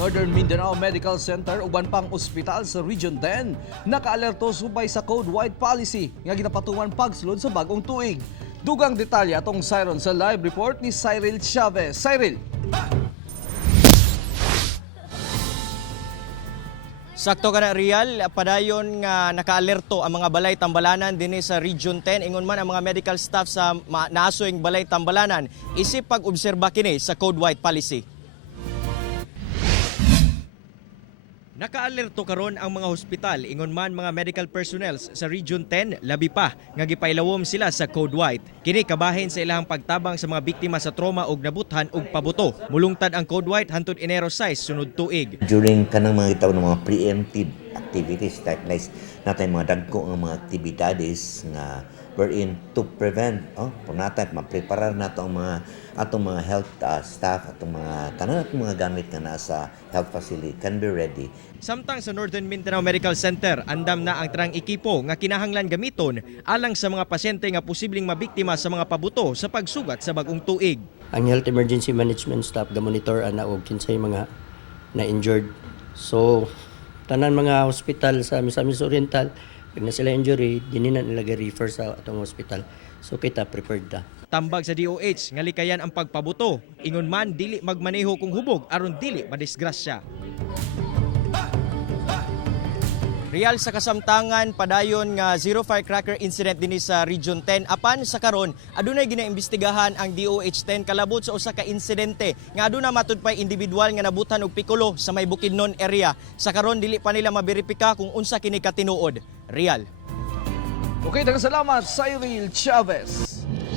Northern Mindanao Medical Center uban pang ospital sa Region 10 nakaalerto subay sa Code White Policy nga ginapatuman pagsulod sa bagong tuig. Dugang detalye atong siron sa live report ni Cyril Chavez. Cyril! Sakto ka na, Real, padayon nga nakaalerto ang mga balay tambalanan dinhi sa Region 10 ingon man ang mga medical staff sa naasoing balay tambalanan isip pag-obserba kini sa Code White Policy. Nakaalerto karon ang mga hospital ingon man mga medical personnel sa Region 10 labi pa nga gipailawom sila sa Code White. Kini kabahin sa ilahang pagtabang sa mga biktima sa trauma og nabuthan og pabuto. Mulungtad ang Code White hangtod Enero 6 sunod tuig. During kanang mga gitawag ng mga preemptive activities, like natay mga dagko ng mga aktibidades nga wherein to prevent punata mapreparar nato ang mga atong mga health staff atong mga tanan atong mga gamit nga nasa health facility can be ready. Samtang sa Northern Mindanao Medical Center, andam na ang trang ekipo nga kinahanglan gamiton alang sa mga pasyente nga posibleng mabiktima sa mga pabuto sa pagsugat sa bagong tuig. Ang health emergency management staff ga-monitor ana og kinsay mga na-injured. So tanan mga hospital sa Misamis Oriental pag na sila injury, dinina nila ga-refer sa atong hospital. So kita prepared ta. Tambag sa DOH nga likayan ang pagpabuto. Ingon man dili magmaneho kung hubog aron dili madisgrasya. Real sa kasamtangan padayon nga zero firecracker incident dinhi sa Region 10 apan sa karon adunay ginaimbestigahan ang DOH 10 kalabot sa usa ka insidente nga aduna matud pay individual nga nabutan og pikulo sa may Bukidnon area. Sa karon dili pa nila maberipika kung unsa kini katinuod. Real. Okay, daghang salamat Cyril Chavez.